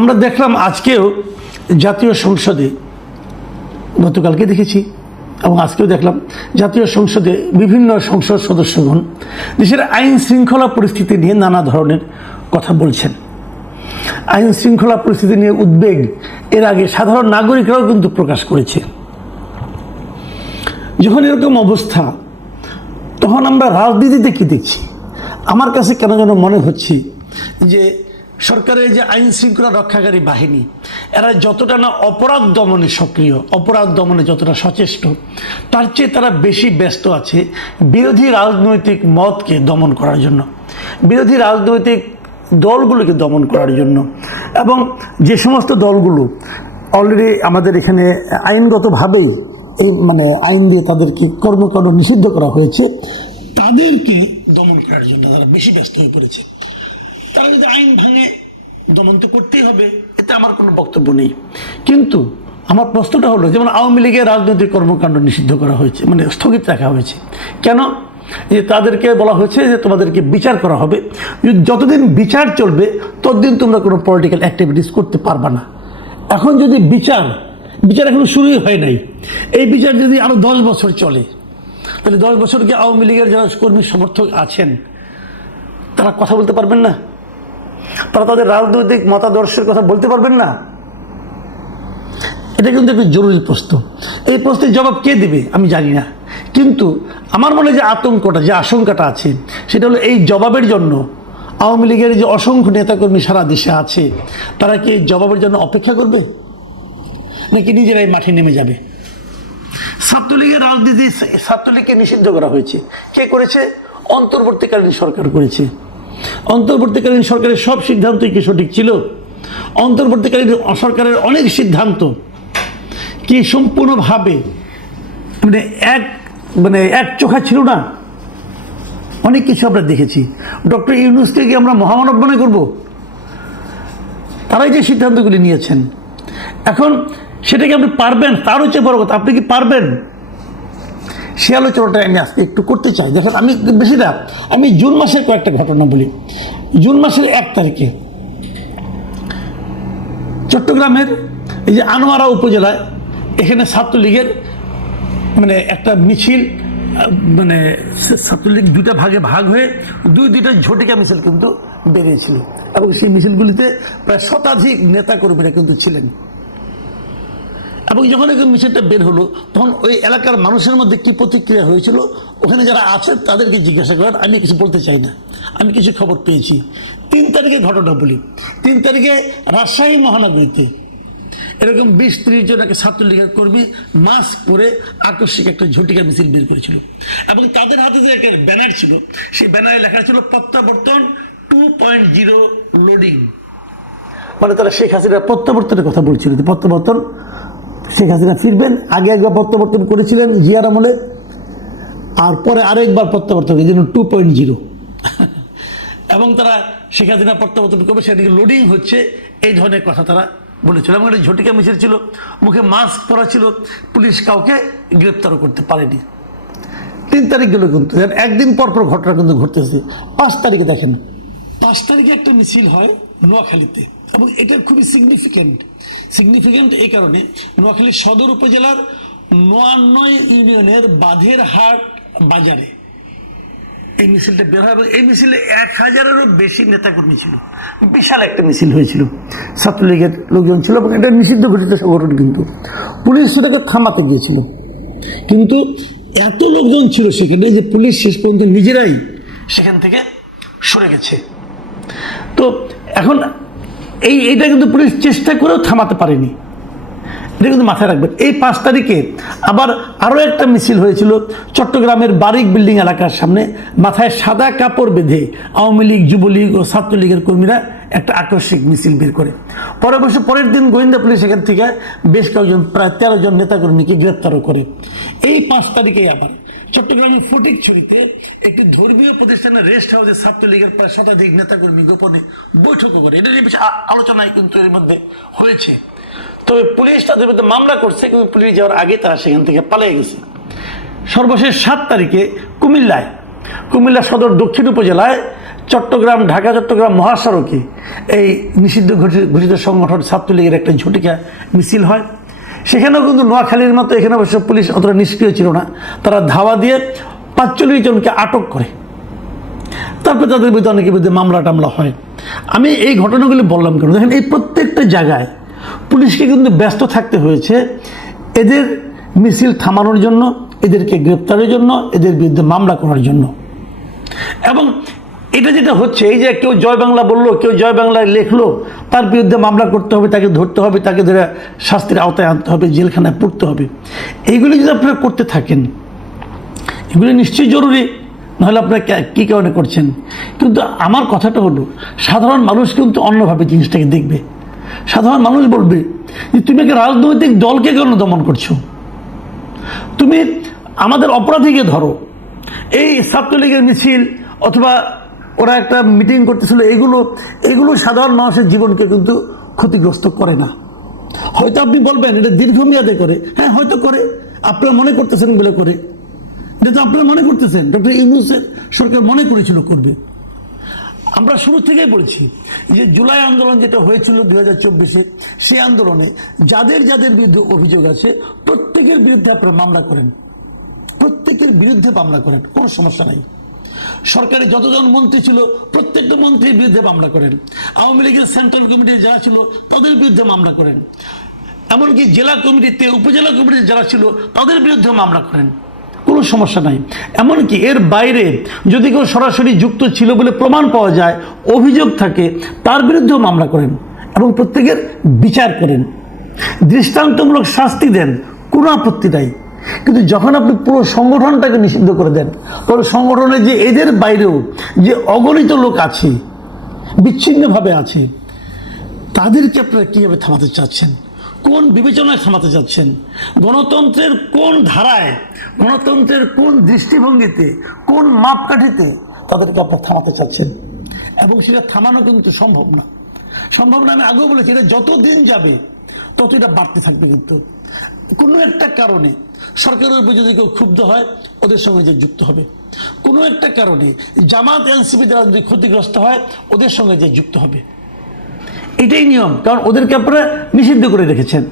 আমরা দেখলাম আজকেও জাতীয় সংসদে, গতকালকে দেখেছি এবং আজকেও দেখলাম জাতীয় সংসদে বিভিন্ন সংসদ সদস্যগণ দেশের আইন শৃঙ্খলা পরিস্থিতি নিয়ে নানা ধরনের কথা বলছেন। আইন শৃঙ্খলা পরিস্থিতি নিয়ে উদ্বেগ এর আগে সাধারণ নাগরিকরাও কিন্তু প্রকাশ করেছে। যখন এরকম অবস্থা, তখন আমরা রাজনীতিতে কি দেখছি? আমার কাছে কেন যেন মনে হচ্ছে যে সরকারের যে আইন শৃঙ্খলা রক্ষাকারী বাহিনী, এরা যতটা না অপরাধ দমনে সক্রিয়, অপরাধ দমনে যতটা সচেষ্ট, তার চেয়ে তারা বেশি ব্যস্ত আছে বিরোধী রাজনৈতিক মতকে দমন করার জন্য, বিরোধী রাজনৈতিক দলগুলোকে দমন করার জন্য। এবং যে সমস্ত দলগুলো অলরেডি আমাদের এখানে আইনগতভাবেই এই আইন দিয়ে তাদেরকে কর্মকাণ্ড নিষিদ্ধ করা হয়েছে, তাদেরকে দমন করার জন্য তারা বেশি ব্যস্ত হয়ে পড়েছে। তারা যদি আইন ভাঙে, দমন তো করতেই হবে, এতে আমার কোনো বক্তব্য নেই। কিন্তু আমার প্রশ্নটা হলো, যেমন আওয়ামী লীগের রাজনৈতিক কর্মকাণ্ড নিষিদ্ধ করা হয়েছে, স্থগিত রাখা হয়েছে কেন? যে তাদেরকে বলা হয়েছে যে তোমাদেরকে বিচার করা হবে, যতদিন বিচার চলবে ততদিন তোমরা কোনো পলিটিক্যাল অ্যাক্টিভিটিস করতে পারবা না। এখন যদি বিচার এখনো শুরুই হয় নাই, এই বিচার যদি আরো 10 বছর চলে, তাহলে 10 বছরকে আওয়ামী লীগের যারা কর্মী সমর্থক আছেন তারা কথা বলতে পারবেন না? তারা তাদের রাজনৈতিক মতাদর্শের কথা বলতে পারবেন না? এটা কিন্তু একটা জরুরি প্রশ্ন। এই প্রশ্নের জবাব কে দেবে আমি জানি না, কিন্তু আমার মনে যে আতঙ্কটা, যে আশঙ্কাটা আছে, সেটা হলো এই জবাবের জন্য আওয়ামী লীগের যে অসংখ্য নেতাকর্মী সারা দেশে আছে, তারা কি এই জবাবের জন্য অপেক্ষা করবে, নাকি নিজেরাই মাঠে নেমে যাবে? ছাত্রলীগের রাজনীতি, ছাত্রলীগকে নিষিদ্ধ করা হয়েছে। কে করেছে? অন্তর্বর্তীকালীন সরকার করেছে। অন্তর্বর্তীকালীন সরকারের সব সিদ্ধান্তই কি সঠিক ছিল? অন্তর্বর্তীকালীন সরকারের অনেক সিদ্ধান্ত কি সম্পূর্ণভাবে এক চোখা ছিল না? অনেক কিছু আমরা দেখেছি। ডক্টর ইউনূসকে কি আমরা মহামানব মনে করব? তারাই যে সিদ্ধান্তগুলি নিয়েছেন, এখন সেটাকে আপনি পারবেন? তার হচ্ছে বড় কথা, আপনি কি পারবেন? সে আলোচনাটা আমি আজকে একটু করতে চাই। দেখেন, আমি বেশি না, আমি জুন মাসের কয়েকটা ঘটনা বলি। জুন মাসের 1 তারিখে চট্টগ্রামের এই যে আনোয়ারা উপজেলায়, এখানে ছাত্রলীগের একটা মিছিল, ছাত্রলীগ দুটা ভাগে ভাগ হয়ে দুইটা ঝটিকা মিছিল কিন্তু বেরিয়েছিল, এবং সেই মিছিলগুলিতে প্রায় শতাধিক নেতাকর্মীরা কিন্তু ছিলেন। এবং যখন এই মিছিলটা বের হলো, তখন ওই এলাকার মানুষের মধ্যে কি প্রতিক্রিয়া হয়েছিল, ওখানে যারা আছে তাদেরকে জিজ্ঞাসা করার, আমি কিছু বলতে চাই না, আমি কিছু খবর পেয়েছি। 3 তারিখে ঘটনা বলি। 3 তারিখে রাজশাহী মহানগরীতে এরকম 20-30 জন ছাত্রলীগের কর্মী মাস্ক পরে আকস্মিক একটা ঝটিকা মিছিল বের করেছিল, এবং তাদের হাতে যে একটা ব্যানার ছিল, সেই ব্যানারে লেখা ছিল প্রত্যাবর্তন 2.0 লোডিং। তারা শেখ হাসিনা প্রত্যাবর্তনের কথা বলছিল, যে প্রত্যাবর্তন, শেখ হাসিনা ফিরবেন। আগে একবার প্রত্যাবর্তন করেছিলেন জিয়ার আমলে, আর পরে আরেকবার প্রত্যাবর্তন, এই জন্য 2.0। এবং তারা শেখ হাসিনা প্রত্যাবর্তন করবে, সেদিকে লোডিং হচ্ছে, এই ধরনের কথা তারা বলেছিল। এবং একটা ঝটিকা মিছিল ছিল, মুখে মাস্ক পরা ছিল, পুলিশ কাউকে গ্রেপ্তারও করতে পারেনি। 3 তারিখ গেল, কিন্তু একদিন পর ঘটনা কিন্তু ঘটতেছে। 5 তারিখে দেখেন, 5 তারিখে একটা মিছিল হয় নোয়াখালীতে, এবং এটা খুবই সিগনিফিক্যান্ট এই কারণে, নোয়াখালী সদর উপজেলার 99 ইউনিয়নের বাঁধেরহাট বাজারে এই মিছিলটা বের হয়, এবং এই মিছিলে 1000-এরও বেশি নেতাকর্মী ছিল। বিশাল একটা মিছিল হয়েছিল, ছাত্রলীগের লোকজন ছিল, এবং এটা নিষিদ্ধ ঘোষিত সংগঠন। কিন্তু পুলিশ সেটাকে থামাতে গিয়েছিল, কিন্তু এত লোকজন ছিল সেখানে যে পুলিশ শেষ পর্যন্ত নিজেরাই সেখান থেকে সরে গেছে। তো এখন এইটা কিন্তু পুলিশ চেষ্টা করেও থামাতে পারেনি, এটা কিন্তু মাথায় রাখবেন। এই 5 তারিখে আবার আরও একটা মিছিল হয়েছিল চট্টগ্রামের বারিক বিল্ডিং এলাকার সামনে। মাথায় সাদা কাপড় বেঁধে আওয়ামী লীগ, যুবলীগ ও ছাত্রলীগের কর্মীরা একটা আকস্মিক মিছিল বের করে। পরের দিন গোয়েন্দা পুলিশ এখান থেকে বেশ কয়েকজন, প্রায় 13 জন নেতাকর্মীকে গ্রেপ্তারও করে। এই 5 তারিখে আবার চট্টগ্রামের ফটিকছড়িতে একটি ধর্মীয় প্রতিষ্ঠানের রেস্ট হাউসে ছাত্রলীগের প্রায় শতাধিক নেতাকর্মী গোপনে বৈঠকও করে। এটা নিয়ে বেশ আলোচনায় কিন্তু এর মধ্যে হয়েছে। তবে পুলিশ তাদের বিরুদ্ধে মামলা করছে, কিন্তু পুলিশ যাওয়ার আগে তারা সেখান থেকে পালিয়ে গেছে। সর্বশেষ 7 তারিখে কুমিল্লা সদর দক্ষিণ উপজেলায় চট্টগ্রাম ঢাকা চট্টগ্রাম মহাসড়কে এই নিষিদ্ধ ঘোষিত সংগঠন ছাত্রলীগের একটা ঝটিকা মিছিল হয়। সেখানেও কিন্তু নোয়াখালীর মতো এখানে অবশ্য পুলিশ অতটা নিষ্ক্রিয় ছিল না, তারা ধাওয়া দিয়ে ৪৫ জনকে আটক করে, তারপরে তাদের বিরুদ্ধে অনেকের বিরুদ্ধে মামলা টামলা হয়। আমি এই ঘটনাগুলি বললাম কেন, দেখেন এই প্রত্যেকটা জায়গায় পুলিশকে কিন্তু ব্যস্ত থাকতে হয়েছে এদের মিছিল থামানোর জন্য, এদেরকে গ্রেপ্তারের জন্য, এদের বিরুদ্ধে মামলা করার জন্য। এবং এটা যেটা হচ্ছে, এই যে কেউ জয় বাংলা বললো, কেউ জয় বাংলায় লেখলো, তার বিরুদ্ধে মামলা করতে হবে, তাকে ধরতে হবে, তাকে ধরে শাস্তির আওতায় আনতে হবে, জেলখানায় পড়তে হবে, এইগুলি যদি আপনারা করতে থাকেন, এগুলি নিশ্চয়ই জরুরি, নাহলে আপনারা কী কারণে করছেন। কিন্তু আমার কথাটা হলো, সাধারণ মানুষ কিন্তু অন্যভাবে জিনিসটাকে দেখবে। সাধারণ মানুষ বলবে যে তুমি একটা রাজনৈতিক দলকে কেন দমন করছো, তুমি আমাদের অপরাধীকে ধরো। এই ছাত্রলীগের মিছিল অথবা ওরা একটা মিটিং করতেছিল, এগুলো সাধারণ মানুষের জীবনকে কিন্তু ক্ষতিগ্রস্ত করে না। হয়তো আপনি বলবেন এটা দীর্ঘমেয়াদে করে, হ্যাঁ হয়তো করে, আপনারা মনে করতেছেন বলে করে, এটা তো আপনারা মনে করতেছেন, ডক্টর ইউনূসের সরকার মনে করেছিল করবে। আমরা শুরু থেকেই বলছি যে জুলাই আন্দোলন যেটা হয়েছিল 2024-এ, সেই আন্দোলনে যাদের যাদের বিরুদ্ধে অভিযোগ আছে প্রত্যেকের বিরুদ্ধে আপনারা মামলা করেন, প্রত্যেকের বিরুদ্ধে মামলা করেন, কোনো সমস্যা নাই। সরকারে যতজন মন্ত্রী ছিল প্রত্যেকটা মন্ত্রীর বিরুদ্ধে মামলা করেন, আওয়ামী লীগের সেন্ট্রাল কমিটির যারা ছিল তাদের বিরুদ্ধে মামলা করেন, এমনকি জেলা কমিটিতে উপজেলা কমিটির যারা ছিল তাদের বিরুদ্ধে মামলা করেন, কোনো সমস্যা নাই। এমনকি এর বাইরে যদি কেউ সরাসরি যুক্ত ছিল বলে প্রমাণ পাওয়া যায়, অভিযোগ থাকে, তার বিরুদ্ধেও মামলা করেন এবং প্রত্যেকের বিচার করেন, দৃষ্টান্তমূলক শাস্তি দেন, কোনো আপত্তি নাই। কিন্তু যখন আপনি পুরো সংগঠনটাকে নিষিদ্ধ করে দেন, পুরো সংগঠনে যে এদের বাইরেও যে অগণিত লোক আছে, বিচ্ছিন্নভাবে আছে, তাদেরকে আপনারা কীভাবে থামাতে চাচ্ছেন, কোন বিবেচনায় থামাতে চাচ্ছেন, গণতন্ত্রের কোন ধারায়, গণতন্ত্রের কোন দৃষ্টিভঙ্গিতে, কোন মাপকাঠিতে তাদেরকে আপনারা থামাতে চাচ্ছেন? এবং সেটা থামানো কিন্তু সম্ভব না, সম্ভব না। আমি আগেও বলেছি, এটা যত দিন যাবে তত এটা বাড়তে থাকবে। কিন্তু কোনো একটা কারণে সরকারের উপর যদি কেউ ক্ষুব্ধ হয়, ওদের সঙ্গে যে যুক্ত হবে। কোনো একটা কারণে জামাত এনসিপি যারা যদি ক্ষতিগ্রস্ত হয়, ওদের সঙ্গে যে যুক্ত হবে। এটাই নিয়ম, কারণ ওদেরকে আপনারা নিষিদ্ধ করে রেখেছেন।